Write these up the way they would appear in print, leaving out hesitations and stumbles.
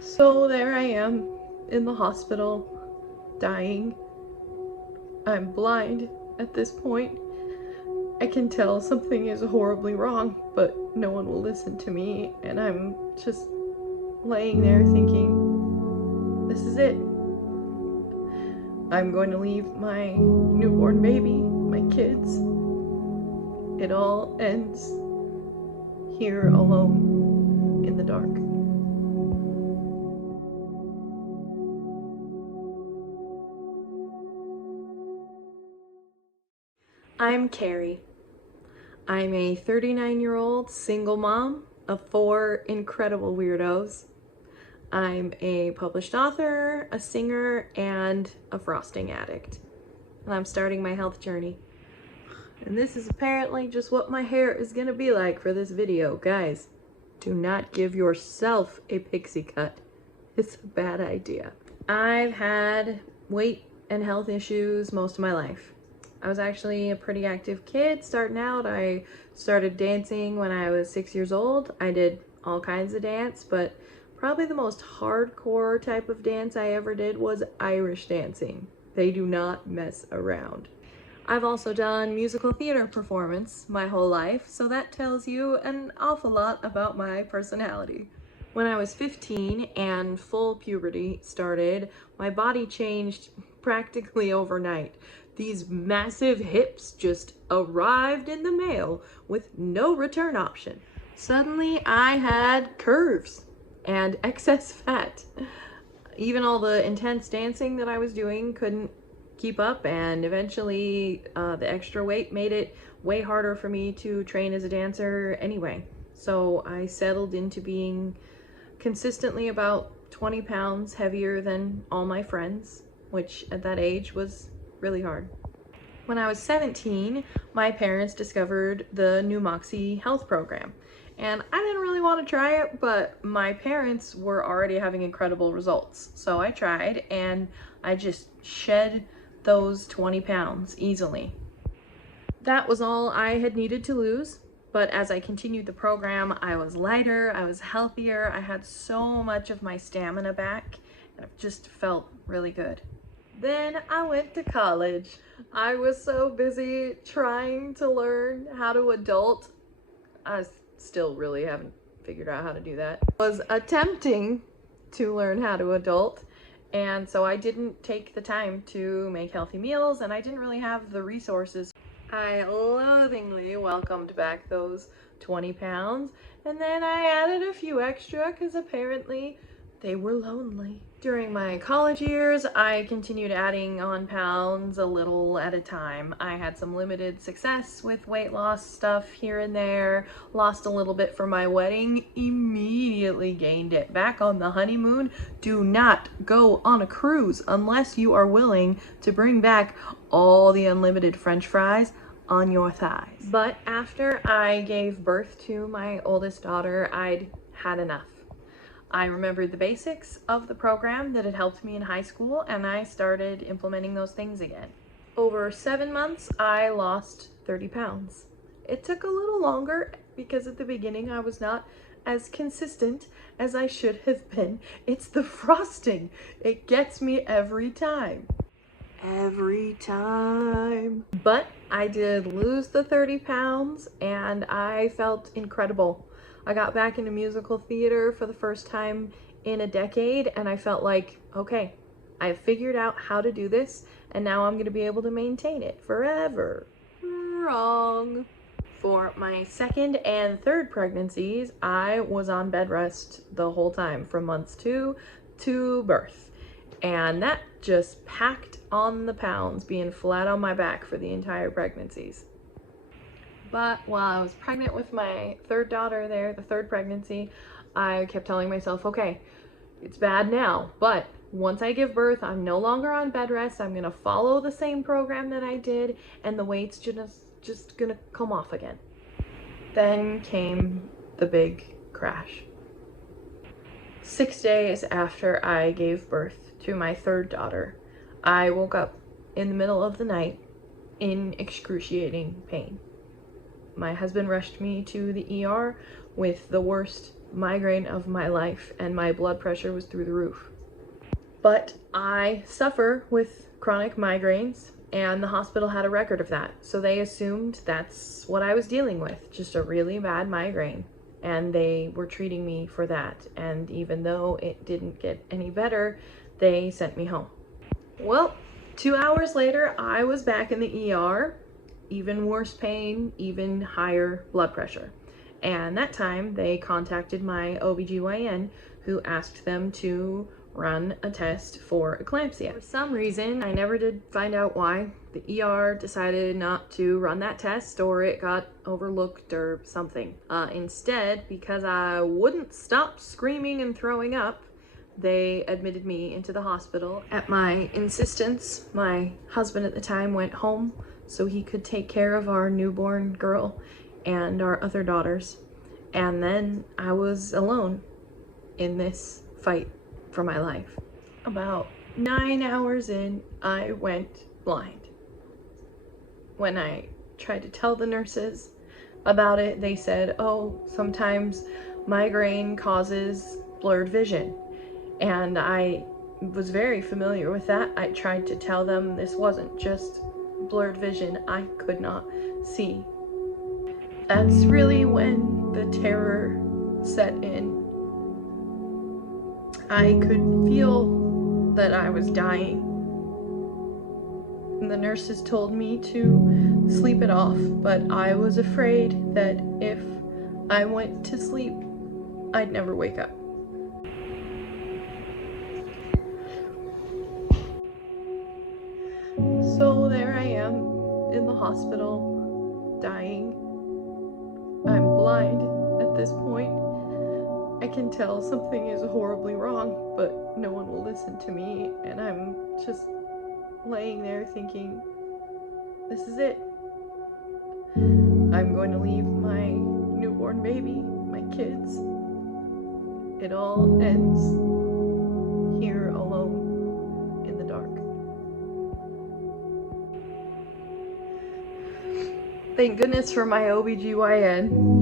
So there I am in the hospital, dying. I'm blind at this point. I can tell something is horribly wrong, but no one will listen to me, and I'm just laying there thinking, this is it. I'm going to leave my newborn baby, my kids. It all ends here alone in the dark. I'm Kari. I'm a 39-year-old single mom of 4 incredible weirdos. I'm a published author, a singer, and a frosting addict. And I'm starting my health journey. And this is apparently just what my hair is gonna be like for this video. Guys, do not give yourself a pixie cut. It's a bad idea. I've had weight and health issues most of my life. I was actually a pretty active kid starting out. I started dancing when I was 6 years old. I did all kinds of dance, but probably the most hardcore type of dance I ever did was Irish dancing. They do not mess around. I've also done musical theater performance my whole life, so that tells you an awful lot about my personality. When I was 15 and full puberty started, my body changed practically overnight. These massive hips just arrived in the mail with no return option. Suddenly I had curves and excess fat. Even all the intense dancing that I was doing couldn't keep up, and eventually the extra weight made it way harder for me to train as a dancer anyway. So I settled into being consistently about 20 pounds heavier than all my friends, which at that age was really hard. When I was 17, my parents discovered the NuMoxie health program. And I didn't really want to try it, but my parents were already having incredible results. So I tried, and I just shed those 20 pounds easily. That was all I had needed to lose. But as I continued the program, I was lighter, I was healthier, I had so much of my stamina back, and it just felt really good. Then I went to college. I was so busy trying to learn how to adult. I still really haven't figured out how to do that. I was attempting to learn how to adult, and so I didn't take the time to make healthy meals, and I didn't really have the resources. I loathingly welcomed back those 20 pounds, and then I added a few extra because apparently they were lonely. During my college years, I continued adding on pounds a little at a time. I had some limited success with weight loss stuff here and there, lost a little bit for my wedding, immediately gained it back on the honeymoon. Do not go on a cruise unless you are willing to bring back all the unlimited French fries on your thighs. But after I gave birth to my oldest daughter, I'd had enough. I remembered the basics of the program that had helped me in high school, and I started implementing those things again. Over 7 months, I lost 30 pounds. It took a little longer because at the beginning I was not as consistent as I should have been. It's the frosting. It gets me every time. Every time. But I did lose the 30 pounds, and I felt incredible. I got back into musical theater for the first time in a decade, and I felt like, okay, I've figured out how to do this, and now I'm gonna be able to maintain it forever. Wrong. For my second and third pregnancies, I was on bed rest the whole time from months 2 to birth. And that just packed on the pounds, being flat on my back for the entire pregnancies. But while I was pregnant with my third daughter there, the third pregnancy, I kept telling myself, okay, it's bad now, but once I give birth, I'm no longer on bed rest. I'm gonna follow the same program that I did, and the weight's just gonna come off again. Then came the big crash. 6 days after I gave birth to my third daughter, I woke up in the middle of the night in excruciating pain. My husband rushed me to the ER with the worst migraine of my life, and my blood pressure was through the roof. But I suffer with chronic migraines, and the hospital had a record of that. So they assumed that's what I was dealing with, just a really bad migraine. And they were treating me for that. And even though it didn't get any better, they sent me home. Well, 2 hours later, I was back in the ER, even worse pain, even higher blood pressure. And that time they contacted my OBGYN, who asked them to run a test for eclampsia. For some reason, I never did find out why, the ER decided not to run that test, or it got overlooked or something. Instead, because I wouldn't stop screaming and throwing up, they admitted me into the hospital. At my insistence, my husband at the time went home so he could take care of our newborn girl and our other daughters. And then I was alone in this fight for my life. About 9 hours in, I went blind. When I tried to tell the nurses about it, they said, oh, sometimes migraine causes blurred vision. And I was very familiar with that. I tried to tell them this wasn't just blurred vision, I could not see. That's really when the terror set in. I could feel that I was dying. And the nurses told me to sleep it off, but I was afraid that if I went to sleep, I'd never wake up. So there I am in the hospital, dying. I'm blind at this point. I can tell something is horribly wrong, but no one will listen to me, and I'm just laying there thinking, this is it. I'm going to leave my newborn baby, my kids. It all ends here alone in the dark. Thank goodness for my OBGYN.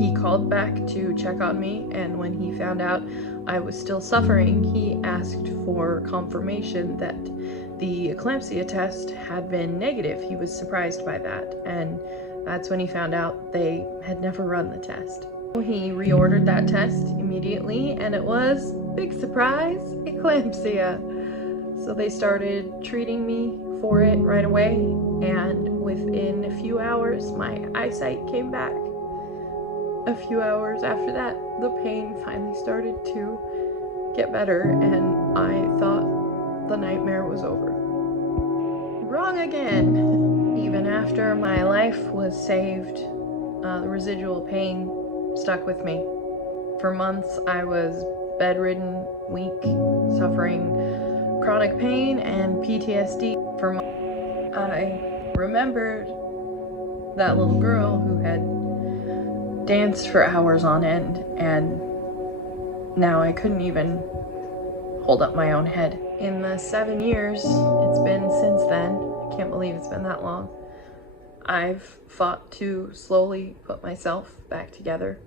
He called back to check on me, and when he found out I was still suffering, he asked for confirmation that the eclampsia test had been negative. He was surprised by that, and that's when he found out they had never run the test. He reordered that test immediately, and it was, big surprise, eclampsia. So they started treating me for it right away, and within a few hours my eyesight came back. A few hours after that, the pain finally started to get better, and I thought the nightmare was over. Wrong again! Even after my life was saved, the residual pain stuck with me. For months I was bedridden, weak, suffering chronic pain and PTSD. For months I remembered that little girl who had danced for hours on end, and now I couldn't even hold up my own head. In the 7 years it's been since then, I can't believe it's been that long, I've fought to slowly put myself back together.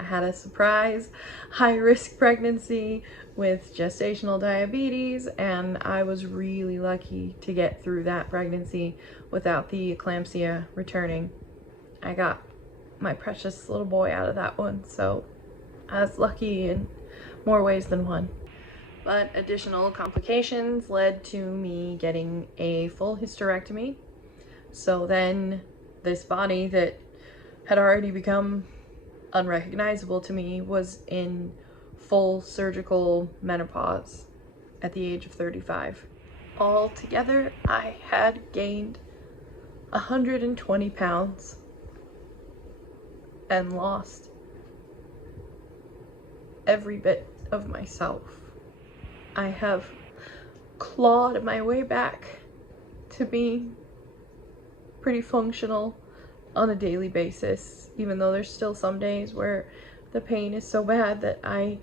I had a surprise high-risk pregnancy with gestational diabetes, and I was really lucky to get through that pregnancy without the eclampsia returning. I got my precious little boy out of that one, so I was lucky in more ways than one. But additional complications led to me getting a full hysterectomy. So then this body that had already become unrecognizable to me was in full surgical menopause at the age of 35. Altogether, I had gained 120 pounds and lost every bit of myself. I have clawed my way back to being pretty functional on a daily basis, even though there's still some days where the pain is so bad that I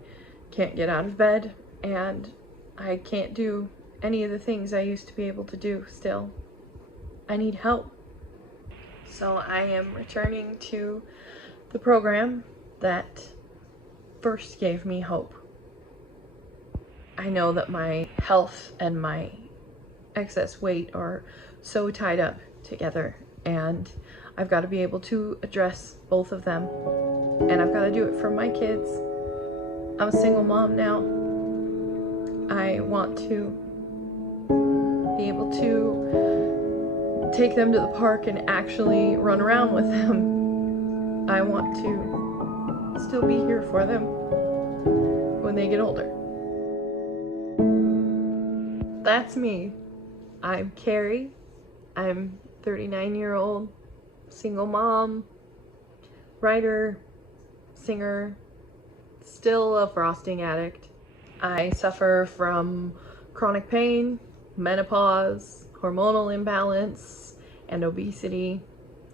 can't get out of bed and I can't do any of the things I used to be able to do still. I need help. So I am returning to the program that first gave me hope. I know that my health and my excess weight are so tied up together, and I've got to be able to address both of them, and I've got to do it for my kids. I'm a single mom now. I want to be able to take them to the park and actually run around with them. I want to still be here for them when they get older. That's me. I'm Kari. I'm 39-year-old, single mom, writer, singer, still a frosting addict. I suffer from chronic pain, menopause, hormonal imbalance, and obesity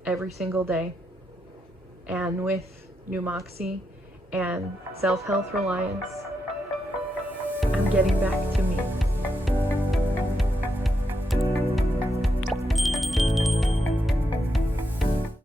every single day. And with NuMoxie and self-health reliance, I'm getting back to me.